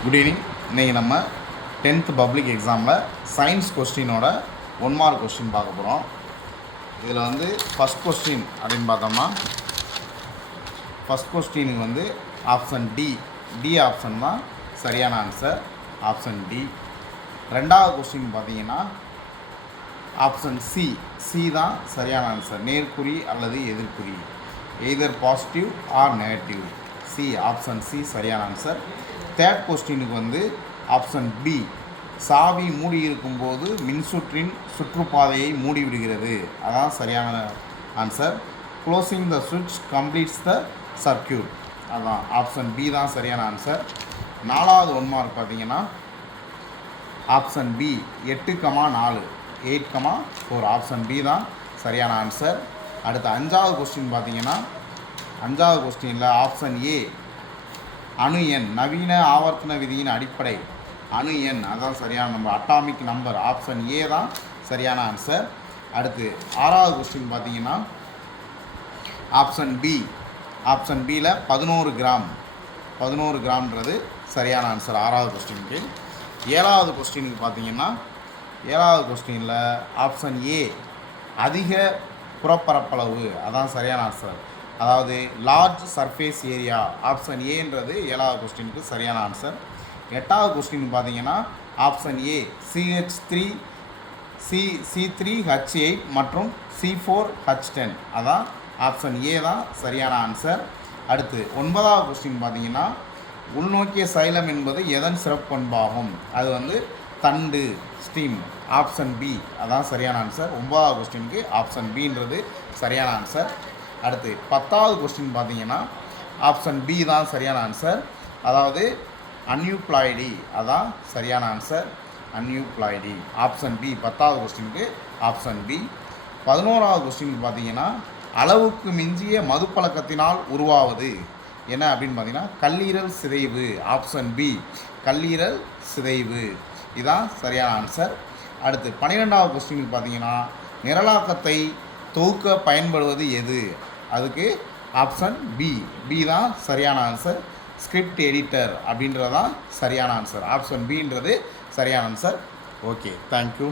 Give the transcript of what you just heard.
Good evening. இன்றைக்கி நம்ம 10th public எக்ஸாமில் சயின்ஸ் கொஸ்டினோட 1 மார்க் கொஸ்டின் பார்க்க போகிறோம். இதில் வந்து ஃபஸ்ட் கொஸ்டின் அப்படின்னு பார்த்தோம்னா ஃபஸ்ட் கொஸ்டினுக்கு வந்து ஆப்ஷன் டி ஆப்ஷன் தான் சரியான ஆன்சர், ஆப்ஷன் டி. ரெண்டாவது கொஸ்டின் பார்த்தீங்கன்னா ஆப்ஷன் சி தான் சரியான ஆன்சர், நேர்குறி அல்லது எதிர்குறி, either positive or negative. Option C சரியான ஆன்சர். தேர்ட் கொஸ்டினுக்கு வந்து ஆப்ஷன் பி, சாவி மூடி இருக்கும்போது மின்சுற்றின் சுற்றுப்பாதையை மூடிவிடுகிறது, அதான் சரியான ஆன்சர். க்ளோசிங் த சுவிட்ச் கம்ப்ளீட்ஸ் த சர்க்கியூட், அதான் ஆப்ஷன் பி தான் சரியான ஆன்சர். நாலாவது 1 மார்க் பார்த்தீங்கன்னா ஆப்ஷன் பி 8,4 8,4 ஆப்ஷன் பி தான் சரியான ஆன்சர். அடுத்த 5வது கொஸ்டின் பார்த்தீங்கன்னா 5வது கொஸ்டினில் ஆப்ஷன் ஏ அணு எண், நவீன ஆவர்த்தன விதியின் அடிப்படை அணு எண், அதான் சரியான number, atomic number, option A தான் சரியான ஆன்சர். அடுத்து 6வது கொஸ்டின் பார்த்தீங்கன்னா ஆப்ஷன் பியில் 11 கிராம்ன்றது சரியான ஆன்சர் 6வது கொஸ்டினுக்கு. 7வது கொஸ்டினுக்கு பார்த்தீங்கன்னா 7வது கொஸ்டினில் ஆப்ஷன் ஏ அதிக புறப்பரப்பளவு, அதான் சரியான ஆன்சர், அதாவது லார்ஜ் சர்ஃபேஸ் ஏரியா, ஆப்ஷன் ஏன்றது 7வது கொஸ்டினுக்கு சரியான ஆன்சர். 8வது கொஸ்டின் பார்த்தீங்கன்னா ஆப்ஷன் ஏ C3H8 மற்றும் C4H10, அதான் ஆப்ஷன் ஏ தான் சரியான ஆன்சர். அடுத்து 9வது கொஸ்டின் பார்த்தீங்கன்னா உள்நோக்கிய சைலம் என்பது எதன் சிறப்பு பண்பாகும், அது வந்து தண்டு, ஸ்டீம், ஆப்ஷன் பி அதான் சரியான ஆன்சர். 9வது கொஸ்டினுக்கு ஆப்ஷன் பின்றது சரியான ஆன்சர். அடுத்து 10வது கொஸ்டின் பார்த்தீங்கன்னா ஆப்ஷன் பி தான் சரியான ஆன்சர், அதாவது அன்யூப்ளாய்டி, அதான் சரியான ஆன்சர், அன்யூப்ளாய்டி, ஆப்ஷன் பி. 10வது கொஸ்டினுக்கு ஆப்ஷன் பி. 11வது கொஸ்டினுக்கு பார்த்தீங்கன்னா அளவுக்கு மிஞ்சிய மது பழக்கத்தினால் உருவாவது என்ன அப்படின்னு பார்த்தீங்கன்னா கல்லீரல் சிதைவு, ஆப்ஷன் பி கல்லீரல் சிதைவு, இதுதான் சரியான ஆன்சர். அடுத்து 12வது கொஸ்டினுக்கு பார்த்தீங்கன்னா நிரலாக்கத்தை தொகுக்க பயன்படுவது எது, அதுக்கு ஆப்ஷன் பி தான் சரியான ஆன்சர், ஸ்கிரிப்ட் எடிட்டர் அப்படின்றது தான் சரியான ஆன்சர், ஆப்ஷன் பின்றது சரியான ஆன்சர். Okay, thank you.